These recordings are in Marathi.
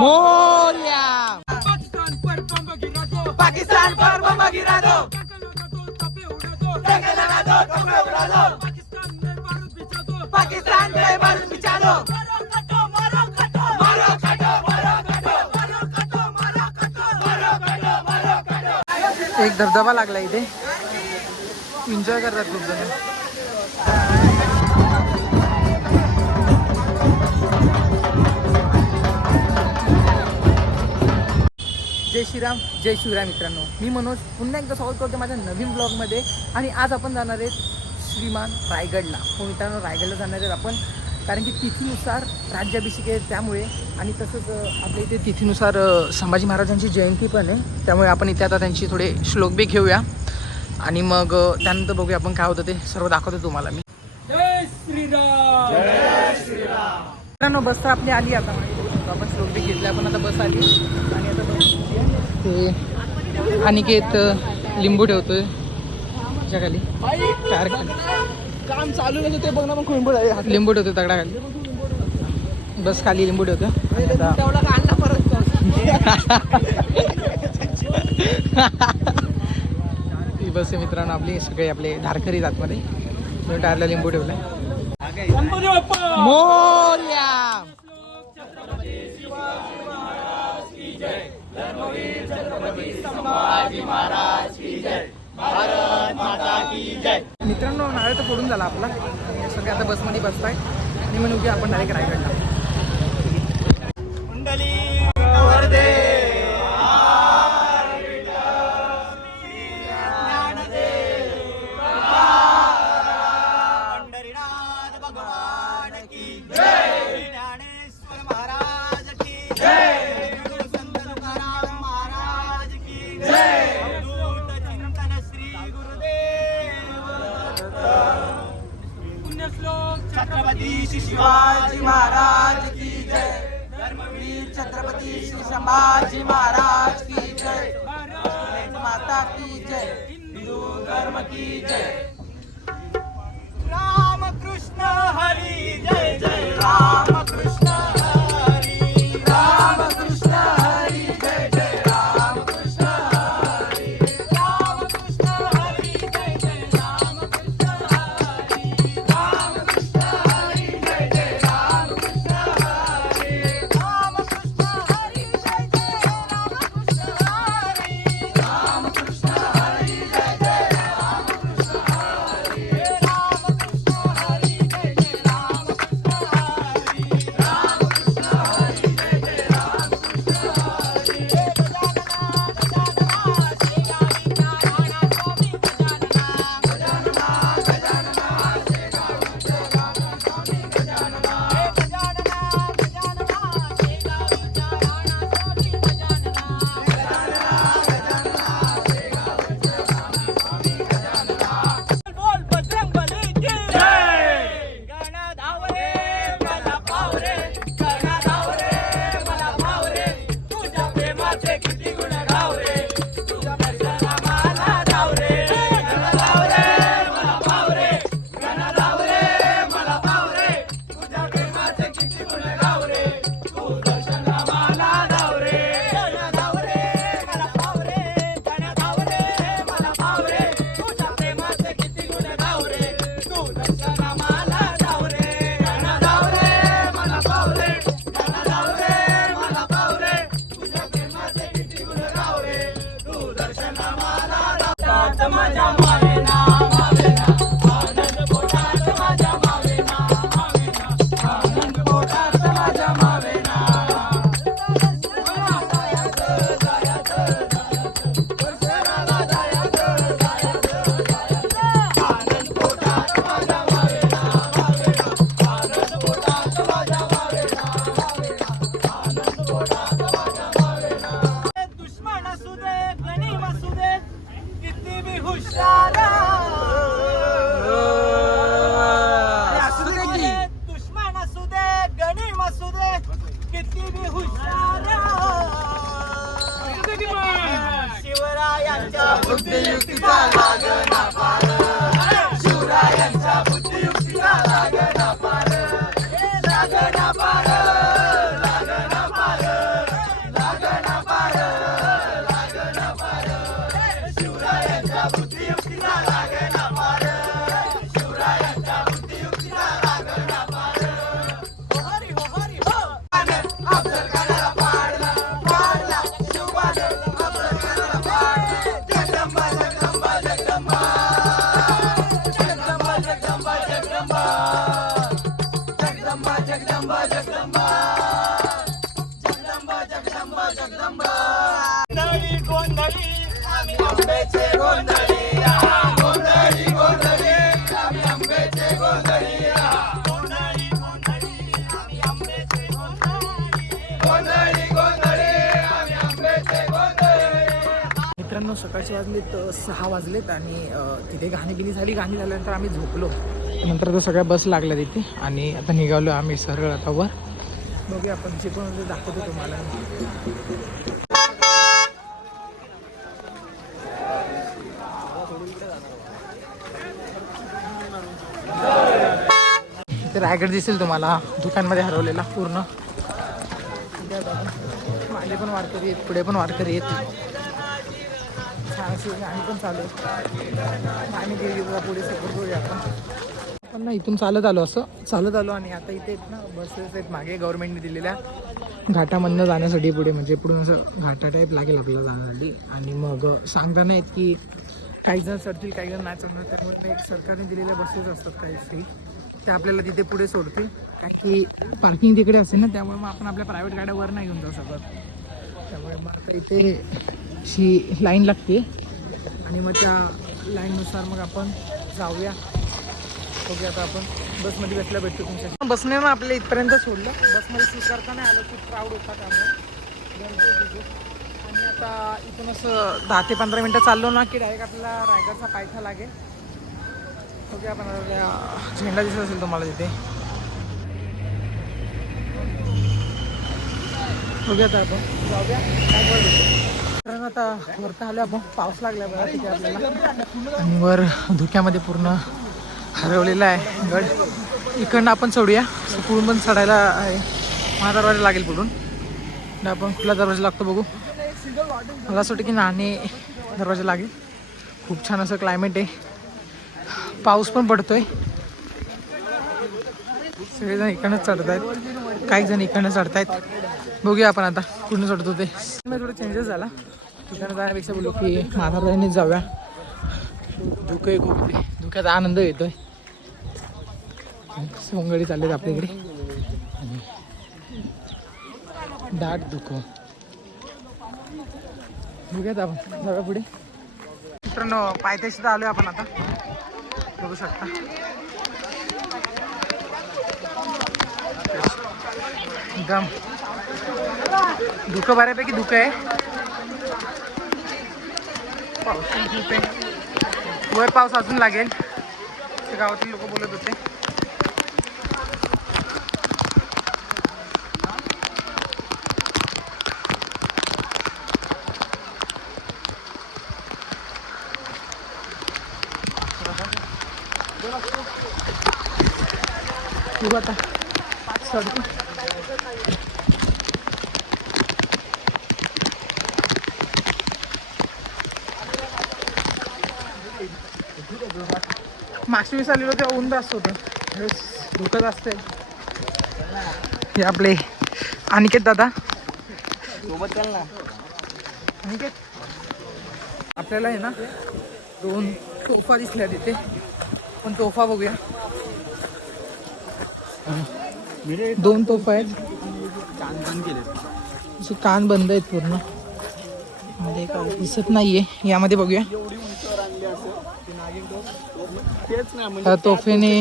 मोर्या. पाकिस्तान पर बम गिरा दो. पाकिस्तान लगा दो उड़ा दो. पे बारूद बिछा दो. एक धबधबा लागला इथे. एन्जॉय करतात खूप जण. श्रीराम जय शिवराम मित्रांनो. मी मनोज पुन्हा एकदा स्वागत करतो माझ्या नवीन ब्लॉगमध्ये. आणि आज आपण जाणार आहेत श्रीमान रायगडला. हो मित्रांनो रायगडला जाणार आहेत आपण. कारण की तिथीनुसार राज्याभिषेक आहे त्यामुळे. आणि तसंच आपल्या इथे तिथीनुसार संभाजी महाराजांची जयंती पण आहे. त्यामुळे आपण इथे आता त्यांची थोडे श्लोक बी घेऊया. आणि मग त्यानंतर बघूया आपण काय होतं ते सर्व दाखवतो तुम्हाला मी. जय श्रीराम! मित्रांनो बस तर आपली आली आता. म्हणजे आपण श्लोक बी घेतले. आपण आता बस आली. आणि आता बस ते अनिकेत लिंबू ठेवतोय. त्याच्याखाली. टायर काम चालू आहे ते बघ ना मग कोण आहे. लिंबू ठेवतो दगडा खाली. बस खाली लिंबू ठेवतो ही बस आहे मित्रांनो आपली सगळे आपले धारकरी आतमध्ये टायरला लिंबू ठेवलाय. मोर्या! मित्रांनो नारळ तर फोडून झाला आपला. सगळे आता बसमध्ये बसताय आणि म्हणून की आपण डायरेक्ट रायगडला. छत्रपती श्री शिवाजी महाराज की जय. धर्मवीर छत्रपती श्री संभाजी महाराज की जय. माता की जय. हिंदू धर्म की जय. राम कृष्ण हरी जय जय. बुद्धियुक्तीचा लाग मित्रांनो सकाळचे वाजलेत अ, सहा वाजलेत आणि तिथे गाणी बिनी झाली. गाणी झाल्यानंतर आम्ही झोपलो. नंतर तो सगळ्या बस लागल्या तिथे आणि आता निघालो आम्ही सरळ आता वर. बघूया आपण जे पण दाखवतो तुम्हाला. इथे रायगड दिसेल तुम्हाला. दुकानमध्ये हरवलेला पूर्ण. मागे पण वारकरी आहेत पुढे पण वारकरी आहेत. छान पण चालू आहेत गेली बघा पुढे सपोर्ट करूया आपण. आपण ना इथून चालत आलो असं. चालत आलो आणि आता इथे आहेत ना बसेस आहेत मागे गव्हर्नमेंटने दिलेल्या. घाटामधनं जाण्यासाठी पुढे म्हणजे पुढून असं घाटा टाईप लागेल आपल्याला जाण्यासाठी. आणि मग सांगताना आहेत की काही जण चढतील काही जण नाही चढणार त्यामुळे एक सरकारने दिलेल्या बसेस असतात काही फ्री ते आपल्याला तिथे पुढे सोडतील. कारण की पार्किंग तिकडे असेल ना त्यामुळे मग आपण आपल्या प्रायव्हेट गाड्या वर नाही घेऊन जाऊ शकत. त्यामुळे मग आता इथे अशी लाईन लागते. आणि मग त्या लाईननुसार मग आपण जाऊया. बघूया आता आपण बसमध्ये बसल्या भेटतो तुमच्या बसने ना आपल्या इथपर्यंत सोडलं. बसमध्ये स्वीकारता नाही आलं खूप प्राऊड होता त्यामुळे आणि आता इथून असं दहा ते पंधरा मिनटं चाललो ना की डायरेक्ट आपल्याला रायगडचा पायथा लागेल. बघूया आपण झेंडा दिसत असेल तुम्हाला तिथे. बघूया आता आपण. जाऊया. काय कारण आता वरता आलो आपण पाऊस लागला बघा तिथे आपल्याला. आणि वर धुक्यामध्ये पूर्ण हरवलेला आहे गड. इकडनं आपण चढूया. पुढून पण चढायला आहे. हा दरवाजा लागेल पुढून आपण खुला दरवाजा लागतो बघू. मला असं वाटतं की नाणे दरवाजा लागेल. खूप छान असं क्लायमेट आहे. पाऊस पण पडतोय. सगळेजण इकडनं चढत आहेत काही जण इकडनं आहेत बघूया आपण आता कुठून होते ते. थोडं चेंजेस झाला. तिकडनं जाण्यापेक्षा बोलू की माथापर्यंत जाऊया. धुकं आहे खूप धुक्याचा आनंद येतोय. सोंगडी चाललेत आपल्या इकडे. दाट धुकं. बघूयात आपण. जाऊया पुढे. मित्रांनो पायथ्याशी तर आलोय आपण आता. बघू शकता. एकदम. धुकं बऱ्यापैकी धुकं आहे. पाऊस आहे. वर पाऊस अजून लागेल. ते गावातील लोक बोलत होते. बघू आता. चढतो मागच्या वेळेस आलेलो तेव्हा ऊन जास्त होतं. यावेळेस धुकं जास्त आहे. हे आपले अनिकेत दादा. सोबत चाल ना अनिकेत आपल्याला आहे ना दोन तोफा दिसल्या तिथे पण तोफा बघूया. दोन तोफा आहेत. कान बंद केले असे कान बंद आहेत पूर्ण. म्हणजे काय दिसत नाहीये. यामध्ये बघूया. तेच ना म्हणजे त्या तोफेने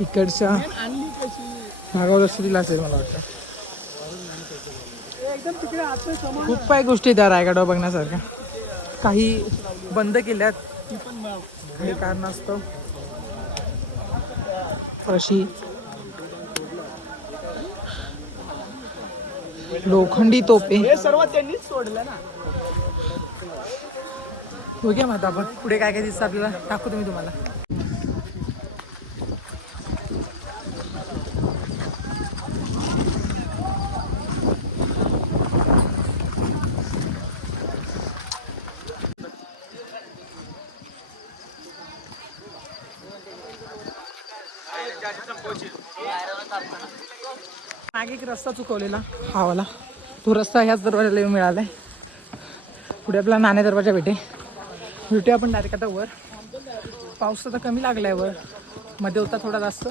इकडच्या लक्ष दिलं असेल मला वाटतं. खूप काही गोष्टी त्या रायगडावर बघण्यासारख्या. काही बंद केल्यात. काही कारणास्तव अशी लोखंडी तोपे हे सर्व त्यांनीच सोडलं ना. बघूया मग आपण पुढे काय काय दिसतं आपल्याला. दाखवतो मी तुम्हाला. मागे एक रस्ता चुकवलेला हावाला तो रस्ता ह्याच दरवाजाला येऊन मिळालाय. पुढे आपला नाणे दरवाजा भेटे भेटूया आपण डायरेक्ट आता वर. पाऊस आता कमी लागलाय वर. मध्ये होता थोडा जास्त.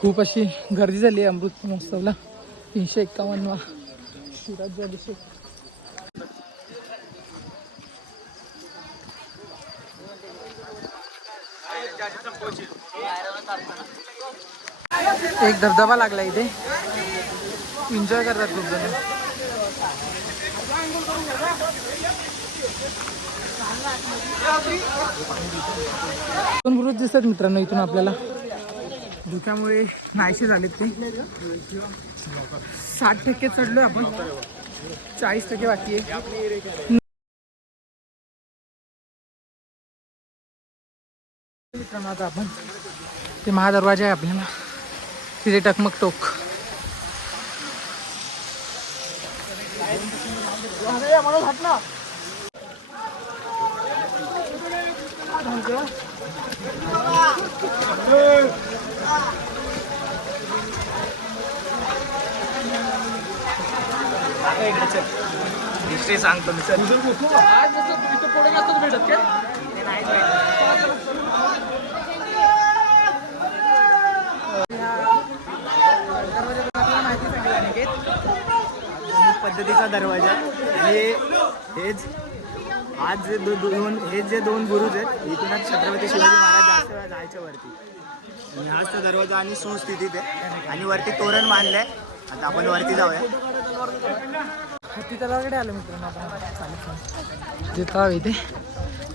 खूप अशी गर्दी झाली आहे अमृत महोत्सवला. तीनशे एक्कावन्न राज्याभिषेक एक धबधबा लागला इथे. एन्जॉय करतात खूप जण. दोन पुरुष दिसतात मित्रांनो इथून आपल्याला. धुक्यामुळे नाहीसे झालेत ते. साठ टक्के चढलोय आपण. चाळीस टक्के बाकी आहे. मित्रांनो आता आपण ते महादरवाजा आहे आपल्याला. तिथे टकमक टोक. हिस्ट्री सांगतो मी सर. आज इथं पुढे माहिती सांगितलं अनिकेत पद्धतीचा दरवाजा. हे हेच आज जे दो- दोन हे जे दोन बुरुज आहेत इथूनच छत्रपती शिवाजी महाराज जास्त वेळा जायचे वरती. आणि हाच तो दरवाजा आणि सुस्थितीत आहे. आणि वरती तोरण बांधलंय. आता आपण वरती जाऊया. हत्ती तलावाकडे आलो मित्रांनो आपण. जे तलाव इथे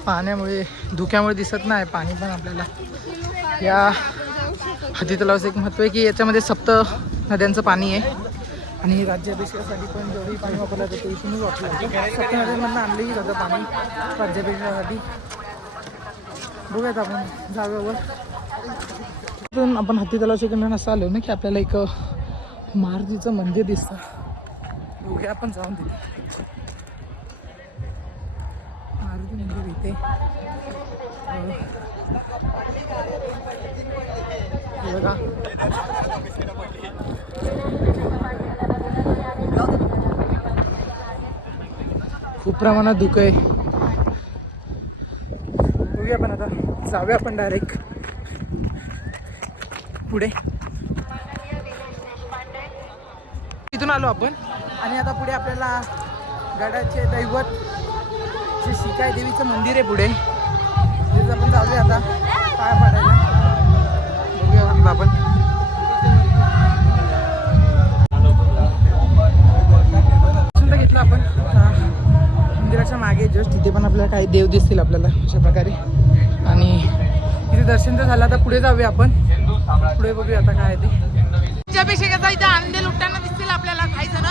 पाण्यामुळे धुक्यामुळे दिसत नाही. पाणी पण आपल्याला. या हत्ती तलावाचं एक महत्त्व आहे की याच्यामध्ये सप्त नद्यांचं पाणी आहे. आणि राज्याभिषेकासाठी पण जेवढी पाणी वापरलं जातं ते इथूनच वापरलं सप्त नद्यांमधनं आणलंही जातं पाणी राज्याभिषेकासाठी. बघूयात आपण जागेवर. तिथून आपण हत्ती तलावाच्या इकडनं असं आलो ना की आपल्याला एक मारुतीचं मंदिर दिसतं. बघूया आपण जाऊन तिथे. मारुती मंदिर इथे अं, हे बघा. खूप प्रमाणात दुःख आहे. बघूया पण आता. जाऊया आपण डायरेक्ट पुढे. तिथून आलो आपण. आणि आता पुढे आपल्याला गडाचे दैवत जे शिकाई देवीचं मंदिर आहे पुढे. देव दिसतील आपल्याला अशा प्रकारे. आणि तिथे दर्शन तर झालं आता पुढे जाऊया आपण. पुढे बघूया आता काय ते. त्याच्यापेक्षा कसं इथे आनंद लुटताना दिसतील आपल्याला काही जण?